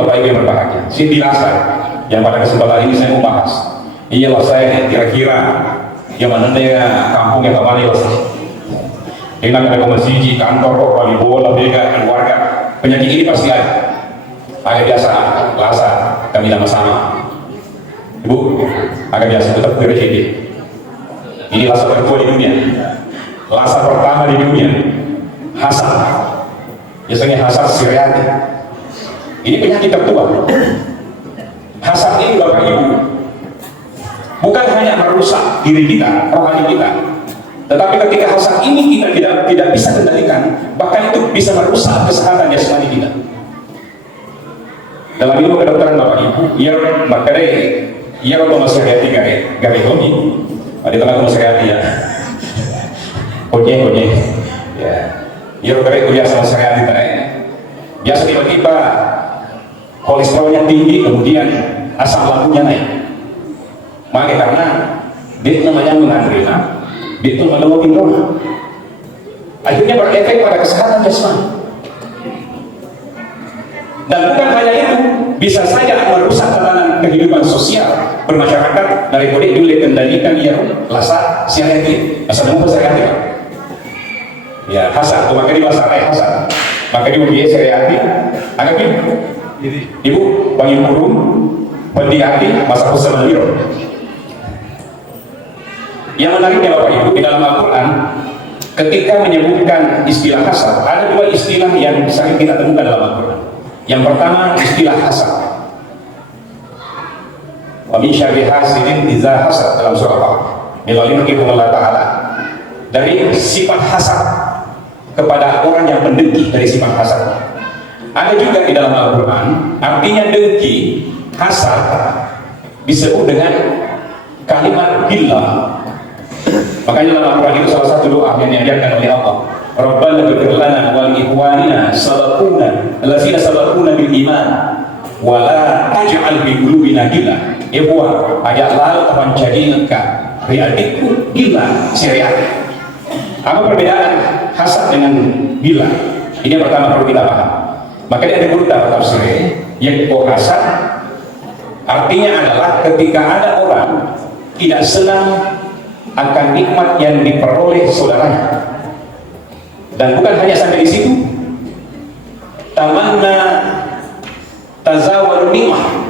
Bapak Ibu yang berbahagia, Siti Lasa yang pada kesempatan ini saya mau bahas. Iyalah saya kira-kira yang mana kampung yang kemana ya dengan ada komersi, kantor, wali bola, bega, keluarga, penyakit ini pasti ada. Agak biasa, Lasa kami sama-sama. Ibu, agak biasa tetap berhenti. Ini Lasa tertua di dunia, Lasa pertama di dunia, Hasan. Biasanya Hasan Siryati. Ini penyakit tertua. Hasad ini Bapak Ibu bukan hanya merusak diri kita, rohani kita, tetapi ketika hasad ini kita tidak bisa kendalikan, bahkan itu bisa merusak kesehatan jasmani kita. Dalam ilmu kedokteran Bapak Ibu, ia masihati gare homi, ada tengah masihati ya, konye, ya, ia kuliah sama masihati tadi. Biasa tiba-tiba kolesterolnya tinggi, kemudian asam lambungnya naik. Maka karena dia namanya mengadrena, dia itu menolongin roh. Akhirnya berefek pada kesehatan jasmani. Dan bukan hanya itu, bisa saja merusak tatanan kehidupan sosial bermasyarakat dari kode dulu kendalikan dia Lasa Siryati, asal nama Siryati. Ya Hasan, maka dia bahasa Hasan, maka dia dia Siryati, agak Ibu bagi burung pendihati masa pesan biro. Yang menariknya Bapak Ibu di dalam Al-Quran ketika menyebutkan istilah hasad, ada dua istilah yang sering kita temukan dalam Al-Quran. Yang pertama istilah hasad, wa min syarri hasidin idza hasad, dalam surah Allah Ta'ala, dari sifat hasad kepada orang yang pendengki, dari sifat hasad. Ada juga di dalam Al-Quran artinya dengki, hasad disebut dengan kalimat billah. Makanya dalam Al-Quran itu salah satu doa yang diajarkan oleh Allah, Rabbana ighfir lana wa li ikhwanina allazina sabaquna bil iman wa la taj'al fi qulubina ghillan. Ikhwan aja'al tapanjadi engkau riadikku gila syariat. Apa perbedaan hasad dengan gila? Ini yang pertama perlu kita paham. Maka dia ada beberapa tafsir yang hasad artinya adalah ketika ada orang tidak senang akan nikmat yang diperoleh saudaranya, dan bukan hanya sampai di situ, tamanna tazawwal nikmah,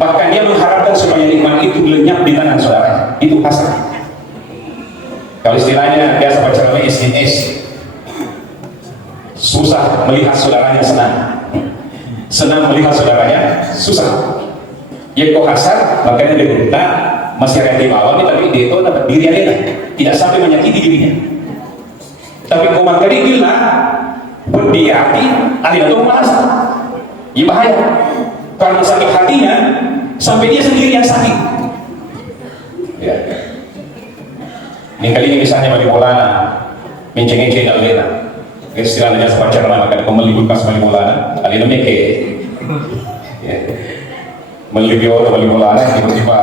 bahkan dia mengharapkan supaya nikmat itu lenyap di tangan saudaranya. Itu hasad. Kalau istilahnya biasa baca namanya SMS, susah melihat saudaranya senang melihat saudaranya susah. Yang kok hasad, makanya dia minta masih reatif awalnya, tapi dia itu dapat diri dia tidak sampai menyakiti dirinya. Tapi kok mangkali gila berdiati ada itu merasa ya bahaya, karena sakit hatinya sampai dia sendiri yang sakit ya. Ini kali ini misalnya bagi Maulana menceng-ceng dan lena istilahnya sepacar nama kan melibutkan sekali Maulana alina meke ya, melibut bagi Maulana tiba-tiba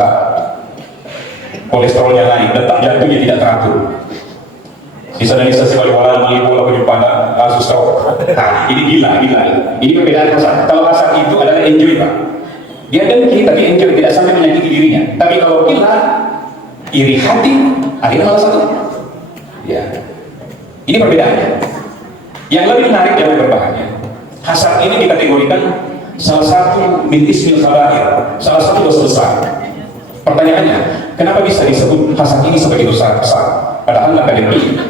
kolesterolnya naik, detak jantungnya tidak teratur. Di sana bagi Maulana melibut lalu dipandang kasus kau. Nah, ini gila. Ini perbedaan hasad. Kalau hasad itu adalah enjoy Pak, dia dengki tapi enjoy, tidak sampai menyakiti dirinya. Tapi kalau gila, iri hati, ada salah satu. Ya, ini perbedaannya. Yang lebih menarik yang berbahagia, hasad ini dikategorikan salah satu min ismil kabair, salah satu dosa besar. Pertanyaannya, kenapa bisa disebut hasad ini sebagai dosa besar? Padahal nggak ada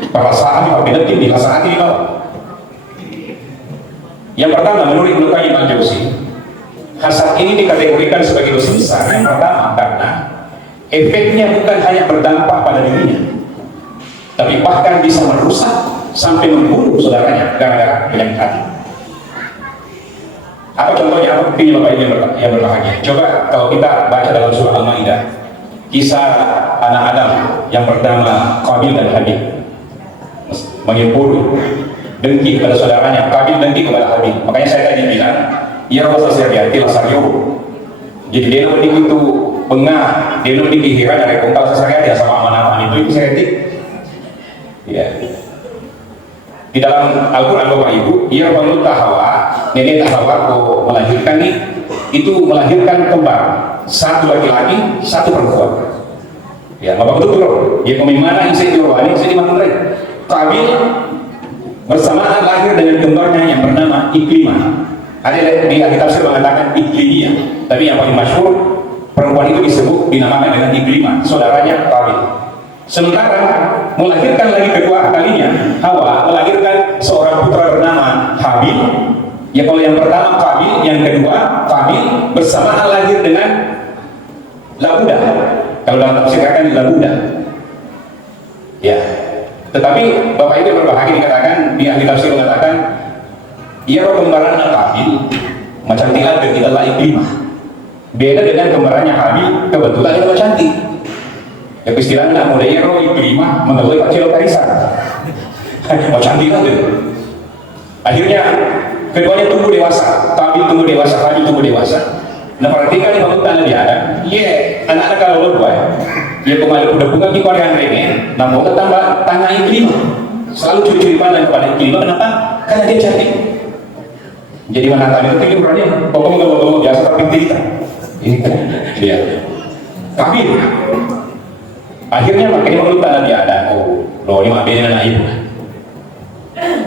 para sahabat berbeda di hasad ini bawah. Yang pertama, menurut Ibnu Qayyim al-Jauzi, hasad ini dikategorikan sebagai dosa besar. Yang pertama karena efeknya bukan hanya berdampak pada dirinya, tapi bahkan bisa merusak sampai membunuh saudaranya gara-gara penyakit hati. Apa contohnya? Apa buktinya Bapak Ibu yang berbahagia? Coba kalau kita baca dalam surah Al-Maidah, kisah anak Adam yang bernama Qabil dan Habil mengimpur dengki kepada saudaranya. Qabil dengki kepada Habil. Makanya saya tadi bilang, ia rasa seriati lasario. Jadi dia nanti itu pengah, dia nanti dihira dari kongkal sesariati sama aman-aman itu seriati. Ya. Di dalam Al-Quran Bapak Ibu, ia wanita Hawa, nenek Hawa melahirkan nih, itu melahirkan kembar, satu laki-laki, satu perempuan. Ya, Bapak betul. Ya, kemana yang saya diwawani, saya dimaklumkan. Kabil bersamaan lahir dengan kembarnya yang bernama Iklimah. Ada di Alkitab mengatakan Iklimiyah, tapi yang paling masyhur perempuan itu disebut dinamakan dengan Iklimah, saudaranya Kabil. Sementara melahirkan lagi kedua kalinya, Hawa melahirkan seorang putra bernama Habil. Ya, kalau yang pertama Kabil, yang kedua Kabil bersamaan lahir dengan Labuda. Kalau dalam tafsir katakan Labuda. Ya. Tetapi Bapak Ibu berbahagia dikatakan di ahli tafsir mengatakan ia kembaran Kabil macam tidak dan tidaklah Iklimah. Beda dengan kembarannya Habil, kebetulan itu cantik. Ya istilahnya nak mulai roh Iklimah mengalui Pak Cilo Karisan. Mau cantik kan tuh. Akhirnya keduanya tumbuh dewasa, Kabil tumbuh dewasa, Habil tumbuh dewasa. Nah perhatikan nih bangun tanah dia ada, anak-anak kalau lo dua, dia kemarin udah bunga di Korea ini, namun tambah tanah Iklimah, selalu curi-curi pandang kepada Iklimah. Kenapa? Karena dia cantik. Jadi menantang itu tinggi berani, pokoknya kalau biasa tapi kita. Ini kan dia. Kabil. Akhirnya makanya bangun tanah dia ada. Oh, lo ini mabene anak ibu.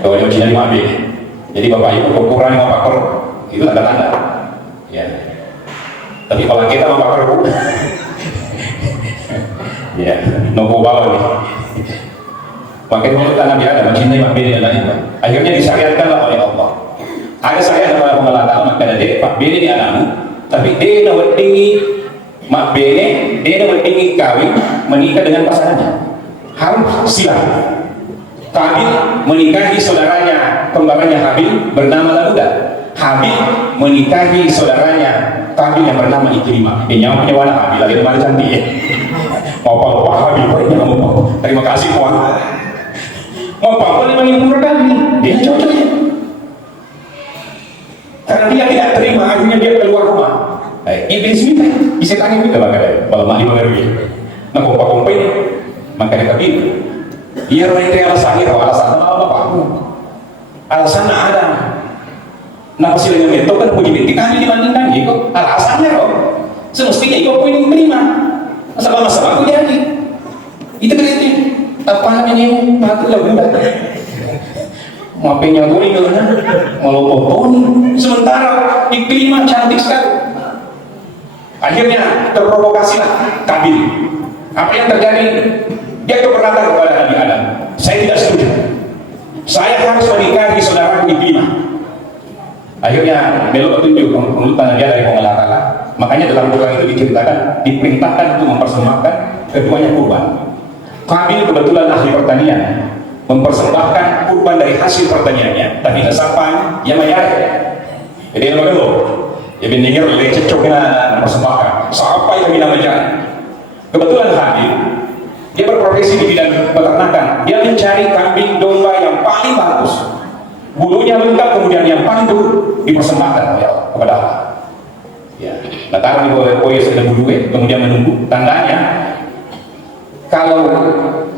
Lo ini Cina mabene. Jadi bapak ibu kekurangan mau pakor itu tanda-tanda. Ya. Tapi kalau kita mau pakor ya, nopo bawa nih. Makanya menurut Nabi Adam mencintai makbini dan lain-lain. Akhirnya disyariatkanlah oleh Allah. Ada syariat oleh pengelola maka dari makbini ini anakmu, tapi dia nak tinggi makbini, dia nak tinggi kawin menikah dengan pasangannya. Harus silang. Kabil menikahi saudaranya, kembarannya Habil bernama Labuda. Habil menikahi saudaranya Kabil yang bernama Iklimah. Nyawa warna Habil lagi mana cantik ya. Mau apa Habil banyak mau. Terima kasih Tuhan. Mau apa boleh menghibur Kabil. Dia cocoknya. Karena dia tidak terima, akhirnya dia keluar rumah. Ibn Smith bisa tanya juga makanya kalau mali mengerti. Nah kompa-kompa ini makanya Kabil. Ia orang itu alasannya, alasan apa bapakku? Alasan ada. Nah pasti dengan itu kan puji binti kami dibandingkan itu alasannya kok semestinya itu poin yang terima masalah aku jadi itu berarti apa ini mati lah bunda maafnya gue ini malu potong sementara Iklimah cantik sekali. Akhirnya terprovokasilah Kabil. Apa yang terjadi? Dia keberatan kepada Nabi Adam. Saya tidak setuju, saya harus menikahi saudara Iklimah. Akhirnya belok petunjuk pengurutan dia dari Allah Ta'ala. Makanya dalam Quran itu diceritakan, diperintahkan untuk mempersembahkan keduanya kurban. Kabil kebetulan ahli pertanian, mempersembahkan kurban dari hasil pertaniannya, tapi tidak sampai yang bayar. Jadi yang lalu, ya benar lebih cocoknya mempersembahkan. Sampai yang namanya. Kebetulan Habil, dia berprofesi di bidang peternakan. Dia mencari kambing domba yang paling bagus. Bulunya lengkap, kemudian yang paling dulu dipersembahkan kepada Allah. Ya, datang di bawah poin sedang bulunya, kemudian menunggu. Tandanya kalau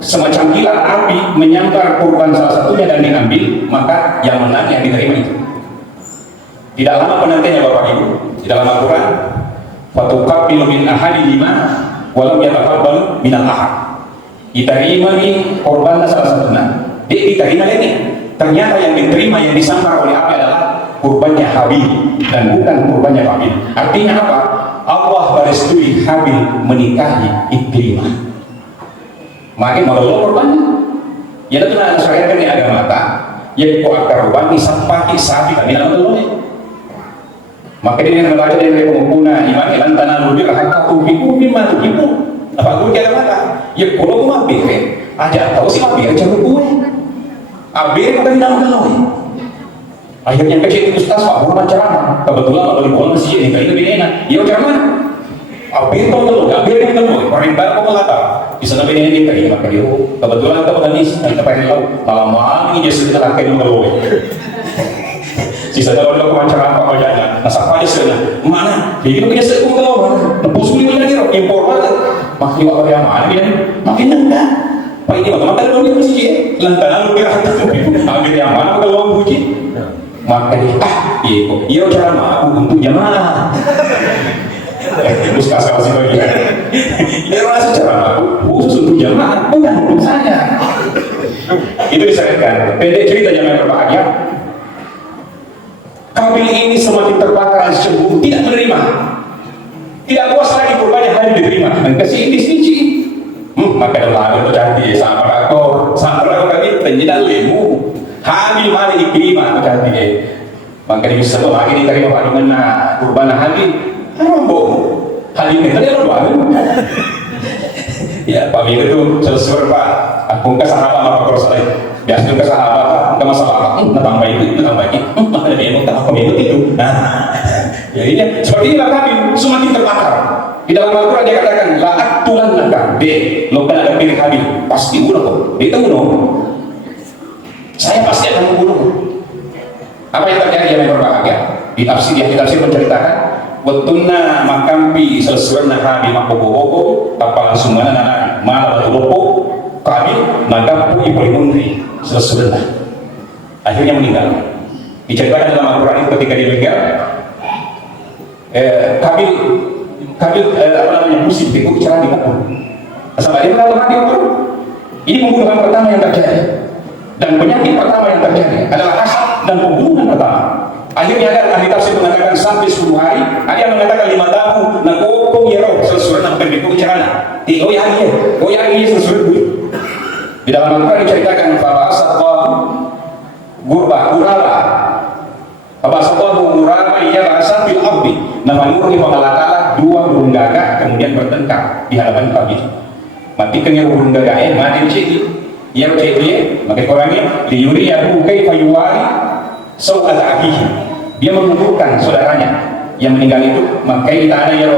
semacam kilat api menyambar kurban salah satunya dan diambil, maka yang menang yang diterima itu. Tidak lama penantiannya Bapak Ibu, di dalam Al-Quran, fatuqabbilu min ahadihima walam yataqabbal min al-ahad. Diterima nih korban salah satunya, dia diterima lagi. Ternyata yang diterima, yang disambar oleh api adalah kurbannya Habil dan bukan kurbannya Kabil. Artinya apa? Allah merestui Habil menikahi Iklimah. Makin mau korbannya. Ya itu nak syariat ini agama mata. Ya kok akar korban sampah sapi kami nama dulu. Maka dia membaca dari pengumpulna iman ilan tanah lubir hatta tuhibu bima tuhibu. Apa gue kira mata? Ya kalau mau mabir, aja tahu sih mabir jangan gue. Abir bukan nama kalau akhirnya kecil itu ustaz Pak Muhammad ceramah kebetulan kalau di bola masih ini kali lebih enak dia ceramah abir tahu dulu abir yang dulu orang baru kok melata di sana beda ini kali maka dia kebetulan kita nih kita pengen tahu lama ini dia sudah pakai dulu sisa kalau dia ceramah Pak Ojanya nasab aja sudah mana dia itu punya sekung kalau nebus beli lagi impor banget makin apa dia mana dia makin enggak Pak ini maka dia masih lantaran lu kira itu ambil akhirnya mana kalau puji maka dia iya cara mampu untuk jamaah terus kasih bagi dia rasa cara mampu khusus untuk jamaah bukan untuk saya. Itu disarankan. Pendek cerita jamaah berbahagia, Kabil ini semakin terbakar cemburu, tidak menerima, tidak puas lagi kurbannya hanya diterima dan kasih ini sini maka dalam berjanji sama rakor kami penjinak lemu Habil mari diterima berjanji maka dia bisa lagi diterima Pak Dimana kurban Habil rombong Habil ini tadi rombong ya Pak Mir itu selesai Pak aku ke sahabat apa kalau salah biasa ke sahabat ke masalah tambah itu maka dia memang tak aku itu nah jadinya seperti inilah Habil semakin terbakar. Di dalam Al-Quran dia katakan la atulan nakah lo kan ada pilih Habil pasti bunuh kok dia bunuh saya pasti akan membunuh. Apa yang terjadi yang berbahagia di tafsir menceritakan wetuna makampi sesuatu Habil makobogo apa langsung mana malah lopo Kabil makampi ibu sesuatu akhirnya meninggal. Diceritakan dalam Al-Quran ketika dia meninggal Kabil musim itu bicara di pukul. Sampai dia berkata mati itu. Ini pembunuhan pertama yang terjadi dan penyakit pertama yang terjadi adalah hasad dan pembunuhan pertama. Akhirnya ada ahli tafsir mengatakan sampai 10 hari, ada yang mengatakan 5 tahun. Nah, kok yero sesuatu nak pendek bicara. Oh ya ini sesuatu. Di dalam Al-Quran diceritakan bahwa asal gurala ia bahasa fil ardi nama nurhi wa ta'ala dua burung gagak kemudian bertengkar di hadapan Kabil. Matikan yang burung gagak mati citi ia citi maka orangnya liuri yahu kaifa yuwari sau'at akhihi dia mengumpulkan saudaranya yang meninggal itu maka kita ada ya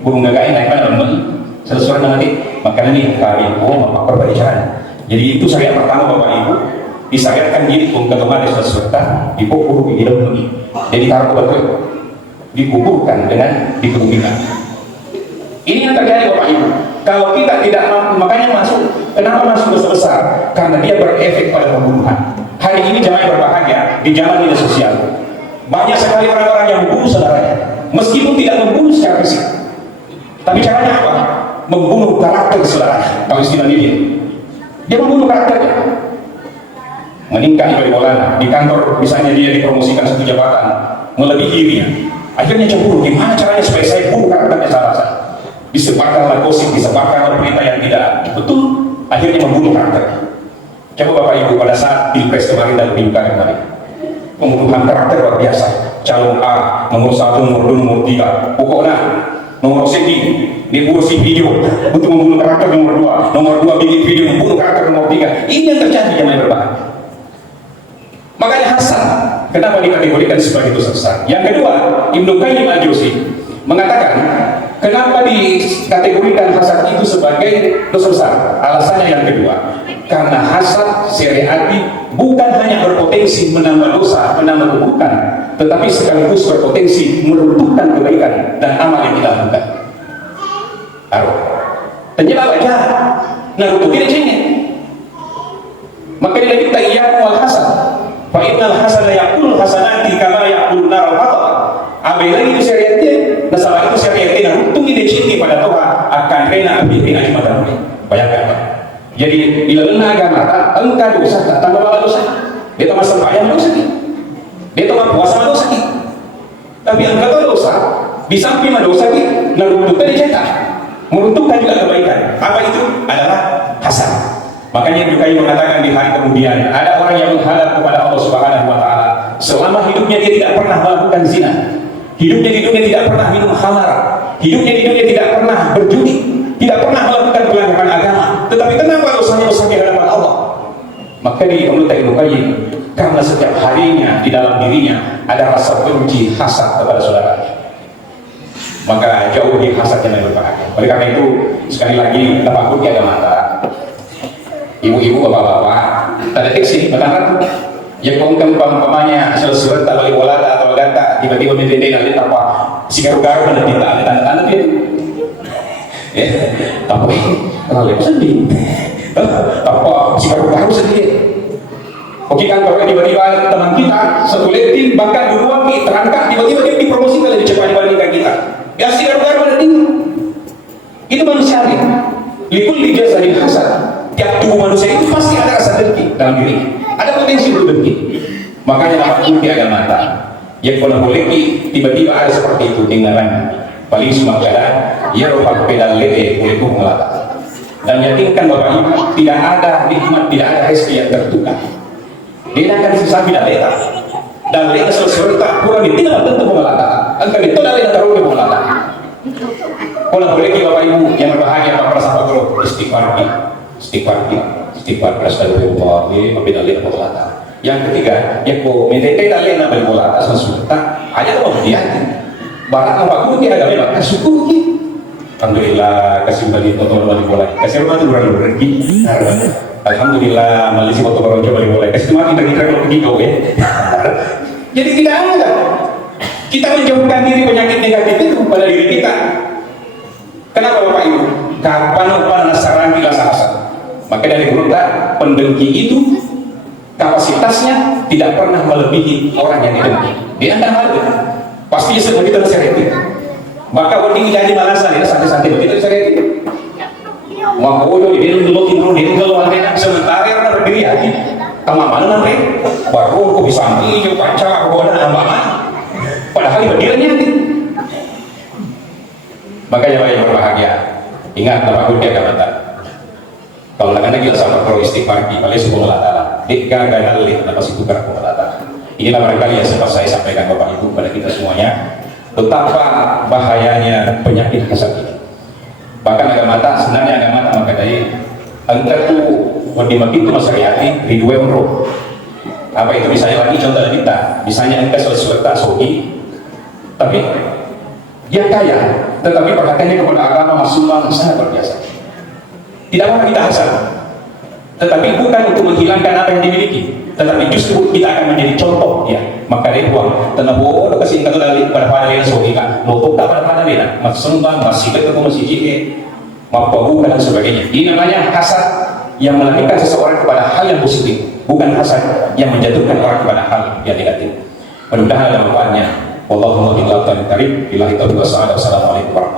burung gagak naik pada lembut sesuai nanti maka ini Kabil maka berbicara. Jadi itu syariat pertama Bapak Ibu disyariatkan diri untuk kembali sesuatu dipukul di dalam bumi jadi taruh betul dikuburkan dengan dikebumikan. Ini yang terjadi Bapak Ibu kalau kita tidak mampu makanya kenapa masuk besar karena dia berefek pada pembunuhan. Hari ini jamaah berbahagia di zaman media sosial banyak sekali orang-orang yang membunuh saudaranya meskipun tidak membunuh secara fisik tapi caranya apa? Membunuh karakter saudaranya. Kalau istilah dia membunuh karakternya. Meningkat di bola di kantor misalnya dia dipromosikan satu jabatan melebihi dirinya akhirnya cemburu gimana caranya supaya saya bunuh karakternya salah saya disebarkanlah gosip disebarkanlah berita yang tidak betul akhirnya membunuh karakter. Coba Bapak Ibu pada saat pilpres kemarin dan pilkada kemarin pembunuhan karakter luar biasa calon A nomor 1 nomor 2 nomor 3 pokoknya nomor segi dia buat video untuk membunuh karakter nomor 2 bikin video membunuh karakter nomor 3 ini yang terjadi yang berbahaya. Makanya hasad kenapa dikategorikan sebagai dosa besar. Yang kedua Ibnu Qayyim al-Jauzi mengatakan kenapa dikategorikan hasad itu sebagai dosa besar. Alasannya yang kedua karena hasad syariati bukan hanya berpotensi menambah dosa menambah keburukan tetapi sekaligus berpotensi meruntuhkan kebaikan dan amal yang kita lakukan. Ternyata aja narutukin cengeng maka dia kita iya wal hasad fa innal hasana yaqul hasanati kama yaqul nar al-hatab. Abailah itu syariatnya, nah salah itu syariatnya runtung ide cinti pada Tuhan akan rena abdi rena ibadah. Bayangkan Pak. Jadi bila lena agama engkau dosa tak tambah bala dosa. Dia tak masuk ayam dosa ni. Dia tak puasa dosa ni. Tapi engkau dosa di samping dosa ni naruntukkan dicetak. Meruntuhkan juga kebaikan. Apa itu? Adalah hasad. Makanya juga yang mengatakan di hari kemudian ada orang yang menghadap kepada Allah Subhanahu wa taala selama hidupnya dia tidak pernah melakukan zina. Hidupnya di dunia tidak pernah minum khamar. Hidupnya di dunia tidak pernah berjudi, tidak pernah melakukan pelanggaran agama. Tetapi kenapa dosanya besar di hadapan Allah? Maka di Ibnu Qayyim karena setiap harinya di dalam dirinya ada rasa benci hasad kepada saudaranya. Maka jauhi hasad yang berbahaya. Oleh karena itu sekali lagi tafakkur di agama kita. Ibu-ibu, bapak-bapak, tak deteksi, benar yang kongkang pampamanya selesai tak balik bola atau data tiba-tiba menjadi nanti apa si garu-garu dan tidak ada tanda-tanda dia tapi kalau sedih apa si garu-garu sedih Oke kan, kalau tiba-tiba teman kita satu tim bahkan di ruang kita terangkat tiba-tiba dia dipromosikan lebih cepat dibandingkan kita. Biasa garu-garu ada tinggal. Itu manusiawi. Likul liga sahil hasad. Tiap tubuh manusia itu pasti ada rasa dengki dalam dirinya. Ada potensi untuk dengki. Makanya nama dengki agak mata. Yang pernah boleh tiba-tiba ada seperti itu dengaran. Paling semua keadaan ya roh pedal lede boleh buku melata. Dan yakinkan Bapak Ibu tidak ada nikmat, tidak ada rezeki yang tertukar. Dia akan sisa tidak letak. Dan letak selesai tak kurang tidak tentu melata. Angka itu dari taruh di melata. Kalau boleh Bapak Ibu yang berbahagia Bapak sahabat guru istighfar astagfirullah mabida lena melata. Yang ketiga, yang ko mentete lena melata sesuatu aja tuh dia. Barang apa pun tidak ada lewat syukur ki. Alhamdulillah kasih bagi teman-teman di bola. Kasih rumah tu orang rezeki. Alhamdulillah Malaysia foto orang coba di bola. Kasih mati dari kalau pergi kau ya. Jadi tidak ada. Kita menjauhkan diri penyakit negatif itu pada diri kita. Kenapa Bapak Ibu? Kapan nasaran bila hasad. Maka dari berita pendengki itu kapasitasnya tidak pernah melebihi orang yang didengki. Dia akan ada. Pasti seperti itu sereti. Maka wanding jadi malasan itu santai-santai begitu sereti. Mau bodoh di dulu timur di kalau ada sementara orang berdiri lagi. Kemana nanti? Baru kok bisa ambil jauh kaca kok ada nama. Padahal berdirinya nanti. Makanya Bapak yang berbahagia. Ingat nama kuda kata. Kalau nak kita sama pro istighfar di Malaysia Kumulata. Dika gagal apa sih tukar Kumulata. Inilah barangkali yang sempat saya sampaikan Bapak Ibu kepada kita semuanya betapa bahayanya penyakit hasad ini. Bahkan agama mata sebenarnya agama mata maka dari angka tu wadimak itu masyarakat ridwe roh. Apa itu misalnya lagi contoh kita, misalnya angka sesuatu sohi, tapi dia kaya, tetapi perhatiannya kepada agama Rasulullah sangat luar biasa. Tidak apa kita hasad, tetapi bukan untuk menghilangkan apa yang dimiliki, tetapi justru kita akan menjadi contoh ya. Maka dari uang tenabu ada kasih kata dari pada lain sohika lotok tak pada lain mas sembang masih ketemu masih jike mapabu dan sebagainya. Ini namanya hasad yang melarikan seseorang kepada hal yang positif, bukan hasad yang menjatuhkan orang kepada hal yang negatif. Mudah-mudahan ada manfaatnya. Wallahu a'lam bishawab. Wassalamualaikum warahmatullahi wabarakatuh.